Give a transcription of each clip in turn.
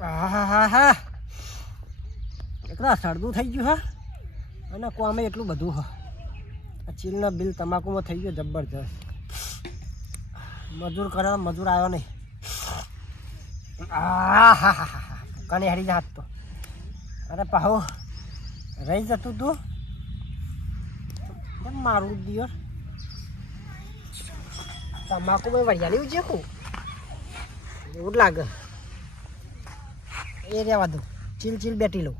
હા હા હા એકલા સરદું થઈ ગયું, હા. અને કોમે એટલું બધું, હા. ચીલના બિલ તમાકુમાં થઈ ગયો જબરજસ્ત. મજૂર કરે મજૂર આવ્યો નહીં. હા હા હા હા કને હરી જાત તો. અરે પાહો, રહી જતું તું? મારું દિયર? તમાકુ મેં વરિયાળી ઉજે કું એવું લાગે. એ રહેવા દો. ચીલ ચીલ બેઠી લઉં.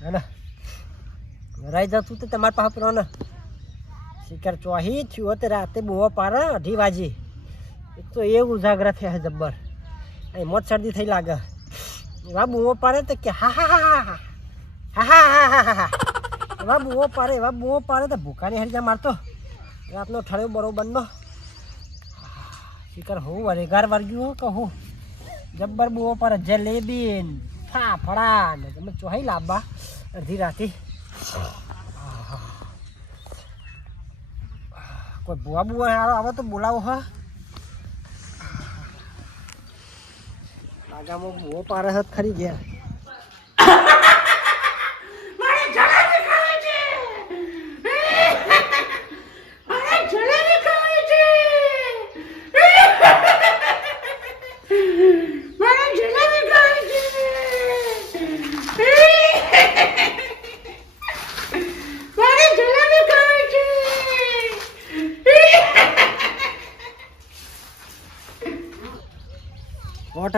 હે ને? રહી જતું તો તમારા પાસે પેલો ને. શિકાર ચોહી થયું તે રાતે બહુ પારા, અઢી વાજે એક તો એ ઉજાગરા થયા જબ્બર. અહીં મોત શરદી થઈ લાગે. એવા બુવો પાડે તો કે હા હા હા હા હા. હા હા હા હા હા એવા બુવો પાડે એવા બુવો પાડે તો ભૂખાની હરજા મારતો. રાતનો ઠળ્યો બરોબરનો. શિકાર હોવું વરેગાર વર્ગ્યું કે હું? જબ્બર બુઓ પર જલેબી ફાફડા ને તમે ચોહાઈ લાવવા અડધી રાતે કોઈ બુઆ બુઆ સારો આવે તો બોલાવો હા. આગામાં બુઓ પારે હત ખરી ગયા.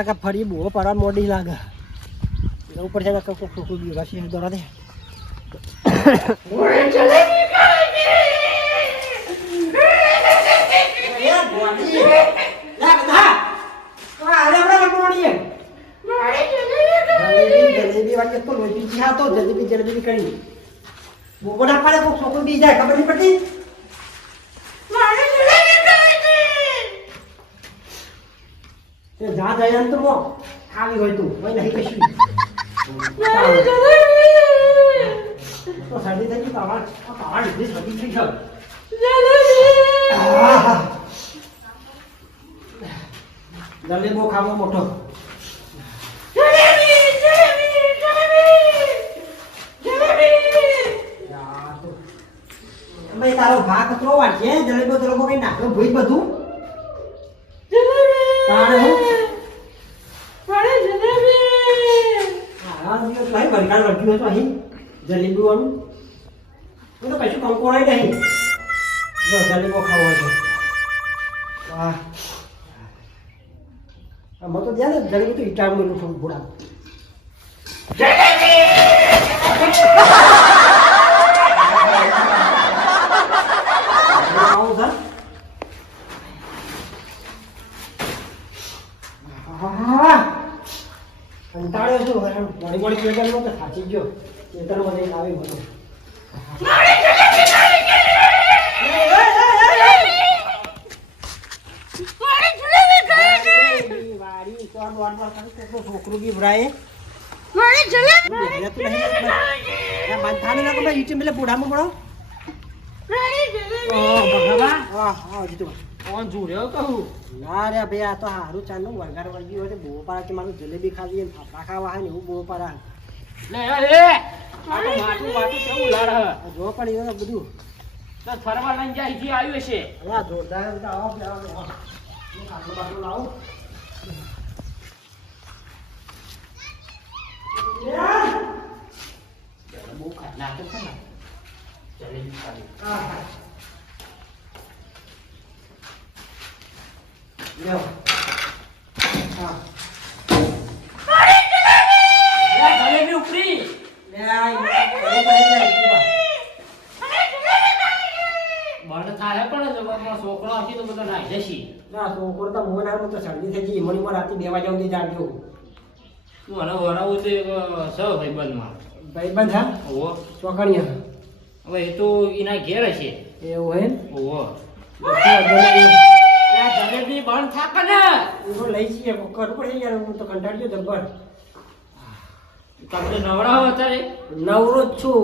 કાકા ફરી બહુ પાડવા મોડી લાગે. એટલે ઉપર છે કાકા કોક કોક બીવા છે દોરા દે. જલેબી જલેબી કરી. બોબોડા પાડે કોઈ બી જાય, ખબર નહીં પડતી? યંત્રો ખાવી હોય તું કોઈ નહીં કશું. તો શરદી થઈ ગઈ તમાર તમાર લીધી શરદી થઈ ગઈ. જલેબો ખાવો મોટો. ભાઈ તારો ભાગ ત્રોવા છે જલેબો તરબો કઈ નાખ્યો ભાઈ બધું. તારે હું? હા દિવસ લાઈ વરસાદ વર્ગ્યું હતું અહીં જલેબી વાળું હું તો કશું કંકોડાય નહીં. જો, જલેબો ખાવો છે. વાહ. આમાં તો ધ્યાન જલેબી તો ઈટાળ મેલું થોડું ભૂડા આવું છે? કંટાળ્યો છું હરણ મોડી મોડી ચેતનમાં તો થાકી ગયો ચેતન મને આવી બોલો છોકરું બી ભરાય બાંધાની ના તમે ઈટી બુઢામાં કોણ જોડ્યો કહું? ના રે ભાઈ આ તો હારું ચાંદનું વરગાર વળગી હોય તો બહુ પારા કે મારું જલેબી ખાવી ને ફાફડા ખાવા હોય ને એવું બહુ પારા લે એ આ તો માટું માટું કેવું લાડ હે? જો પણ એ તો બધું. તો ફરવા લઈને જાય અહીંથી આવ્યું છે. હા જોરદાર આવો આવો. હું ખાટલો બાટલો લાવું. બહુ ખાટલા તો છે ને. જલેબી ખાવી હા હા લ્યો હા લે, જલેબી ઉપરી લે આ ઈ ઘરે પડી જાય ઊભા. બંધ થાય પણ જબરમાં છોકરો હશે તો બધો નાઈ જશે ના છોકરો તો મોં ના તો શરદી થઈ ગઈ મણીમાં દેવા વાગ્યા સુધી જાગ્યો તું મને વરાવું તો એક ભાઈબંધ ભાઈબંધમાં? ભાઈબંધ હા? ઓહો. ચોકણીયા હવે એ તો એના ઘેર હશે. એવું હે ઓહો. જલેબી. બંધ થાકે ને. હું તો લઈ જઈએ કરવું પડે યાર હું તો કંટાળ્યો જબ્બર તમને નવરાવો અત્યારે? નવરો જ છું.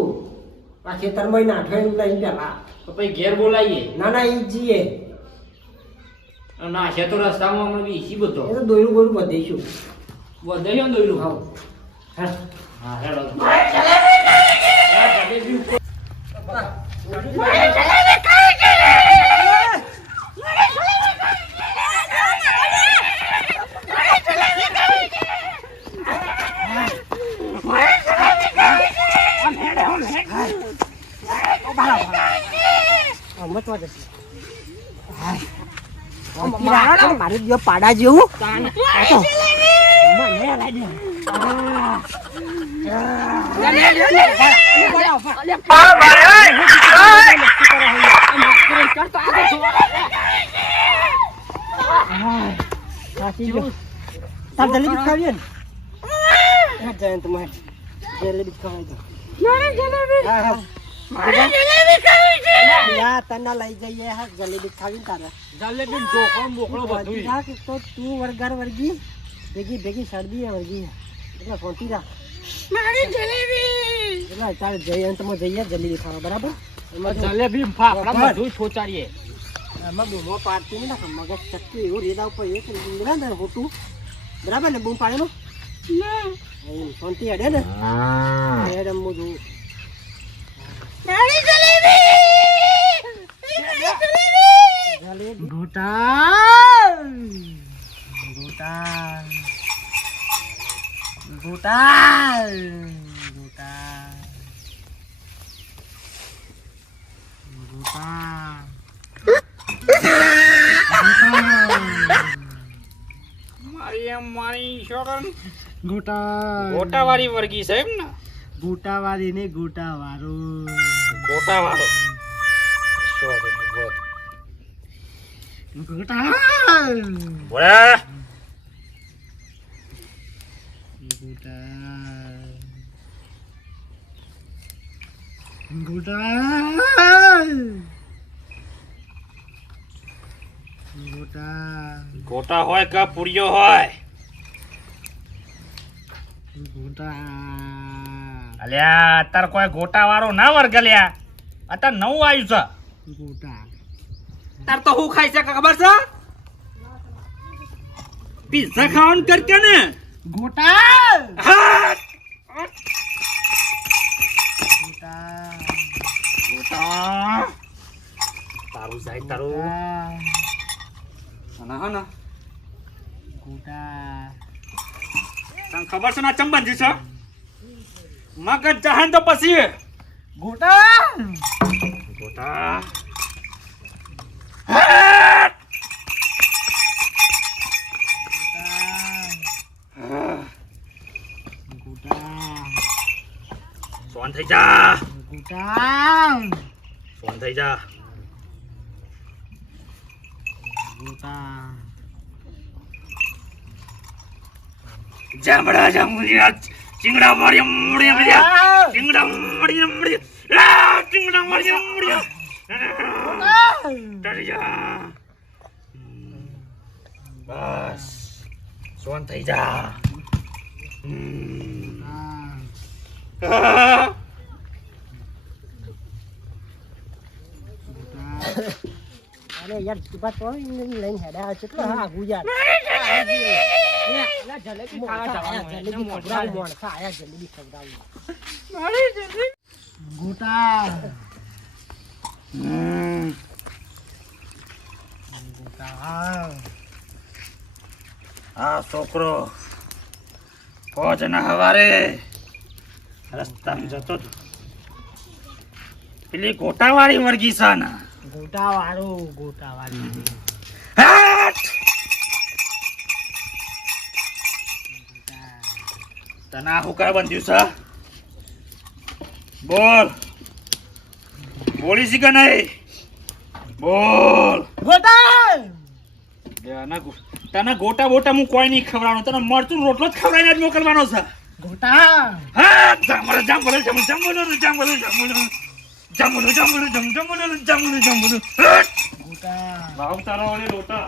આ ખેતરમાં આઠવે લઈને પેલા તો પછી ઘેર બોલાવીએ. ના ના એ જઈએ. ના છે તો રસ્તામાં હમણાં બી ઈસી બધો. એ તો દોયરું બોયરું બધી છું વધારી આલો દોયલું. આવો હા? હા, હેડો. આ જલેબી ઉપર મારી જલેબી ખાઈ ગઈ મારી જલેબી ખાઈ ગઈ મારી જલેબી ખાઈ ગઈ મારી જલેબી ખાઈ ગઈ આમ મતવા જશે મારી જો પાડા જેવું. તો. જલેબી ખાવીએ ને જયંત તમારે જલેબી. ખાવાય હા હા. તને લઈ જઈએ હા જલેબી ખાવી તારે. જલેબી ઢોકળો ને બોકળો બધુંય. રાખ તો તું વરગાર વર્ગી ભેગી ભેગી શરદી એ વર્ગી એટલે ફોટી રાખ. મારી જલેબી! એટલે ચાલ જઈએ અંતમાં જઈએ જલેબી ખાવા બરાબર? જો- જલેબી ને ફાફડા બરાબર. છોચાડીએ. એમાં બૂમો પાડતી નહીં નાખ મગજ ચક્કી એવું રેડા ઉપર એક લીંગડા ને હોટું. બરાબર ને બૂમ પાડેલો? ના. શાંતિ હેડે ને. હેડ એમ બધું ગોટા ગોટા વાળી વર્ગી છે એમ ને. ગોટા વાળી ને? ગોટા વાળું ગોટા વાળો ગોટા હોય કે પૂરીઓ હોય? ગોટા. અલ્યા અત્યારે કોઈ ગોટા વાળો ના વર્ગ લ્યા અત્યારે નવું આવ્યું છે ગોટા તાર તો હું ખાઈ છે ખબર છે? પિઝા ખાવાનું કરકે ને? ગોટા ગોટા ગોટા તારું સાહેબ તારું. ના હા ના. ગોટા તને ખબર છે ના આ ચંબંજી છે? મગજ જહાન તો પછી ગોટા ગોટા સોન થઈ જા ગોટા સોન થઈ જા ગોટા જામડા જામુડિયા ચીંગડા મારી અમડિયા મડિયા ચીંગડા મડી અમડિયા આ ચીંગડા મારી અમડિયા ડરી જા બસ સોન થઈ જા અરે યાર તું પાછો લઈને હેડા કેટલો હા ગુજાર ગોટા આ છોકરો ફોજના હવારે. રસ્તામાં જતો હતો પેલી ગોટાવાળી વર્ગી છે ને ગોટા તને આ હુકા બંધ્યું છે બોલ બોલી છે કે નહીં બોલ ગોટા તને ગો- તને ગોટા બોટા હું કોઈ નહીં ખવડાવવાનો તને મરચું રોટલો જ ખવડાવીને જ મોકલવાનો છે ગોટા હા જાંબુડો જાંબુ જાંબુડો જાંબુડો જાંબુડો જાંબુડો જાંબુડો જાંબુ જાંબુડો જાંબુડો જાંબુડો હટ! ગોટા ભાવ તારા વાળી લોટા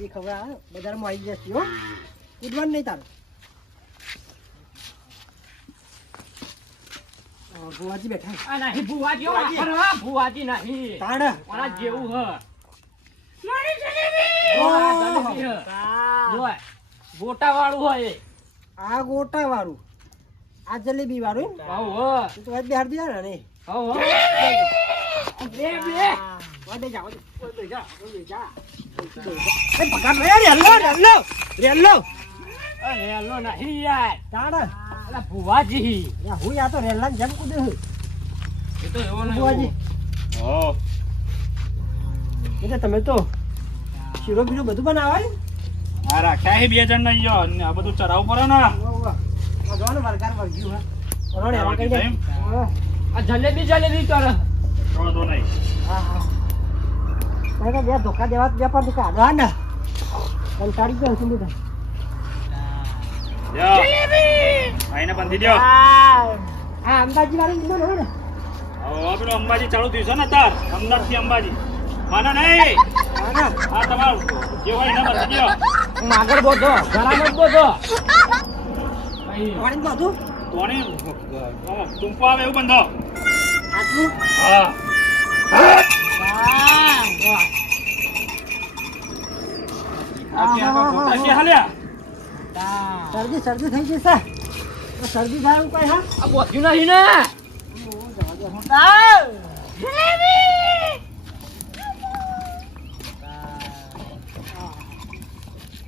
એ ખબર આવે બજારમાં આવી જશે હો. ઉડવાનું નહીં તારું. ભુવાજી બેઠા આ નહીં ભુવાજી હો, ભુવાજી. ભુવાજી નહીં. તાણ. ઓલા જેવું હ. મારી જલેબી! ઓ, જલેબી હ. હોય ગોટા વાળું હોય આ ગોટા વાળું આ જલેબી વાળું હાઉ, હો. તું તો આજ દે ને. હાઉ, હો. બે, બે. વાડે જા વાડે જા વાડે જા. એ પગાર લે રેલ્લો રેલ્લો રેલ્લો અરે, નહીં યાર. તાણ. અલા, ભુવાજી. હું યા તો રેલ્લા ને જેમ કૂદે એ તો એવો ને ભુવાજી. એવો. એટલે તમે તો શીરો બીરો બધું બનાવે ને રાખ્યા હે બે જણ નહીં જો અને આ બધું ચરાવવું પડે ને. જોવાનું વરગાર વળગ્યું હા. કઈ જાય આ જલેબી જલેબી કરો. વાંધો નહીં. હા હા. બે ધોકા દેવા બે પર ધોકા હા ને. કંટાળી ગયો છું બધા. લ્યો. ભાઈને બાંધી દ્યો. હા. અંબાજી વાળું ને હવે ને. હવે પેલું અંબાજી ચાલુ થયું છે ને તાર. અમદાવાદથી અંબાજી. માના નહીં. હા તમારું. જે હોય એને બાંધી દ્યો. આગળ બોધો. ઘરામાં જ બોધો. તોણી આવે એવું બંધો. આટલું? હા આ ત્યાં આગળ ગોટા છે હાલ્યા શરદી શરદી થઈ જશે આ શરદી થાય એવું કઈ હા? આ બોધ્યું નહીં ને.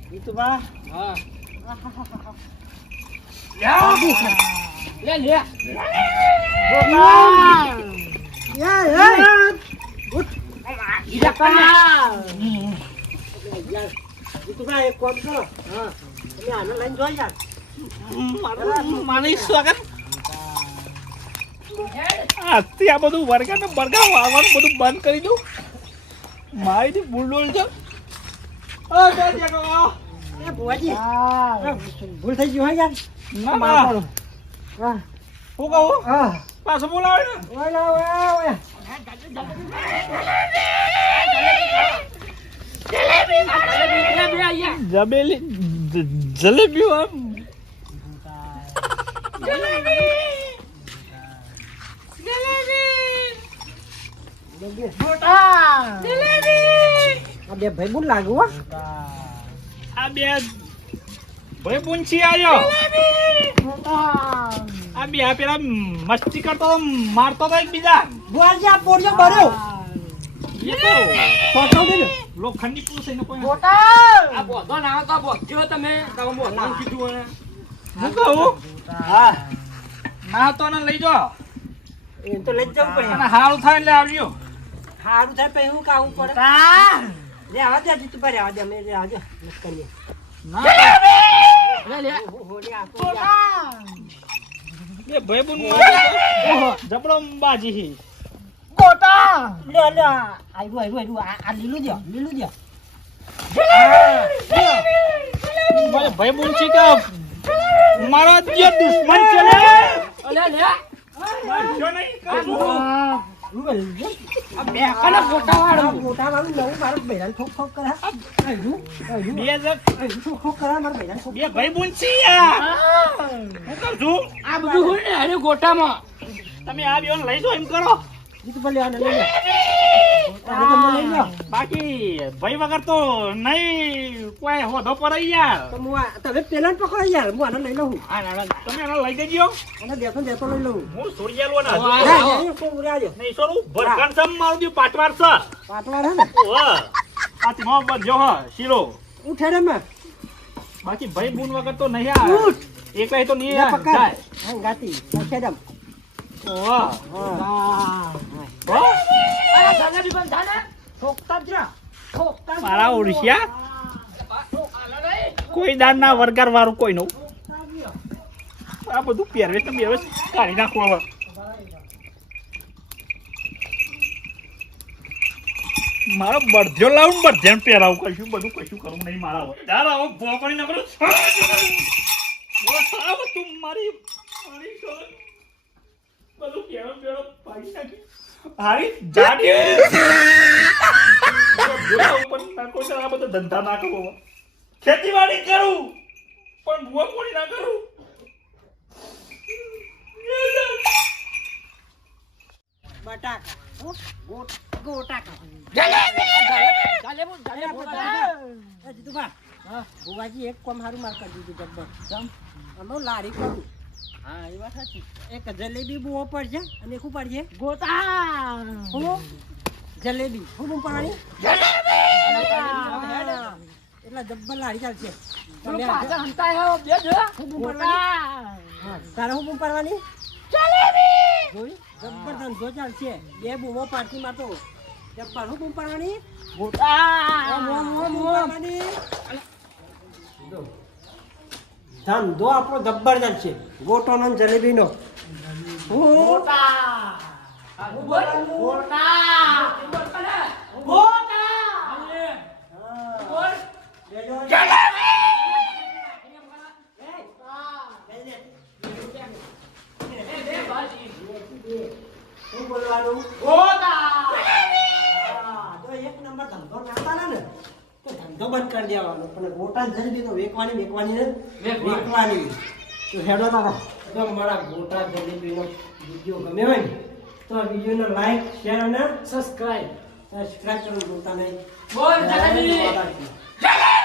જીતુભા હા. લે લે. લે યા કર એક કામ કરો હા તમે આને લઈને જોઈ યાર આજથી આ બધું વર્ગા ને બરગા વાવવાનું બધું બંધ કરી દઉં. મારી બુલડોલ છે. ભૂલ થઈ ગયું હા યાર. હું કહું? હા. પાછો બોલાવે ને. જબેલી જલેબી આમ. બે ભાઈ બુન લાગુ આ બે ભાઈ પૂંછી આવ્યો આ બે પેલા મસ્તી કરતો મારતો તો એકબીજા એ તો ફોટો લોખંડની પુરુષ એને કોઈ આ બોધો ના તો બોધ્યો તમે. તમે બોધવાનું કીધું હોય હું કહું? હા. ના તો ને લઈ જાઓ. એ તો લઈ જવું અને હારું થાય એટલે આવજો. હારું થાય પછી હું કાવું પડે. લે આવા દે જીતુ ભાઈ આવા દે અમે લે આવજો. લે લે હો, હો, લે, ભાઈ બુન જબડો બાજી હી લે લે આ- આયરું આયરું આયરું આ આ લીલું દ્યો લીલું દ્યો. ભાઈ ભાઈ બુન છે કે મારા જે દુશ્મન છે લે અલે લે. મારશો નહીં. આ બે કને ફોટા વાળું ફોટા વાળું નવું મારો બૈરાને ઠોક ઠોક કરે. બે જક ઠોક ઠોક કરે મારા બૈરાને ઠોક બે ભાઈ બુન આ. હું. કહું છું? આ બધું હોય ને અરે ગોટામાં. તમે આ બેન લઈ જો એમ કરો. ભાઈ આને લઈ લે આને બાકી ભાઈ વગર તો નહીં કોઈ હોધો પડે યાર હું તમે પેલા પકડો યાર હું આને લઈ લઉં તમે એને લઈ જજો અને દેખો દેખો લઈ લઉં હું આલું ને હા. હા, હા. નહીં સોનું ભરકાન સમ મારું દઉં પાટવાર છે પાટલા છે ને આ તેમાં બધો હ શીરો ઉઠે રે માં બાકી ભાઈ બુન વગર તો નહીં આ ઉઠ. એકલા તો નહીં પકડ ઉઠે રમ ઓહ હા હો આ જલેબી પણ થાય ને ઠોકતા જ રા ઠોકતા જ મારા. ઓડિશિયા કોઈ દાન ના વરગાર વાળું કોઈ નું આ બધું પહેરવેશ તમે હવે કાઢી નાખો હવે મારો બરધ્યો લાવું ને પહેરાવું કશું બધું કશું કરવું નહીં મારા હવે ચાલ હવે ભો કરી નાખો તું મારી. બધું પહેરો પહેરો પાડી નાખી. હારી? જાડી. જોયા ઉપર નાખો છે આ બધા ધંધા ના કરો. ખેતીવાડી કરું. પણ ભૂવા કોણી ના કરું? બટાકા. હો, ગોટ- ગોટાકા જલેબી જલેબી જલેબી જીતુભા, હા. ભુવાજી એક કોમ સારું માર કરી દીધું જબ્બર. અમે લારી કરું. હા એ વાત સાચી. એક જલેબી બહુ પડશે અને શું પડશે ગોતા હું જલેબી. ખૂબ બૂમ પડવાની હા. એટલે જબ્બર લારી ચાલશે તારે હું બૂમ પાડવાની? જોઈ જબ્બર ધંધો ચાલશે બે બૂમો પાર્ટી માં તો. જબ્બર હું બૂમ પડવાની? ગોતા ઓમ, ઓમ, ઓમ, ઓમ. ધંધો આપણો જબ્બર ચાલશે ગોટોનો ને જલેબીનો. હું શું બોલવાનું હા, જો એક નંબર ધંધો ના ચાલે ને તો ધંધો બંધ કરી દેવાનો. પણ ગોટા જલેબી તો વેકવાની વેકવાની ને વેકવાની. તો હેડો તારા તો મારા ગોટા જલેબીનો વીડિયો ગમે હોય ને તો આ વિડીયોને લાઈક શેર અને સબસ્ક્રાઇબ સબસ્ક્રાઇબ કરવાનું ભૂલતા નહીં બોલ જલેબી જલેબી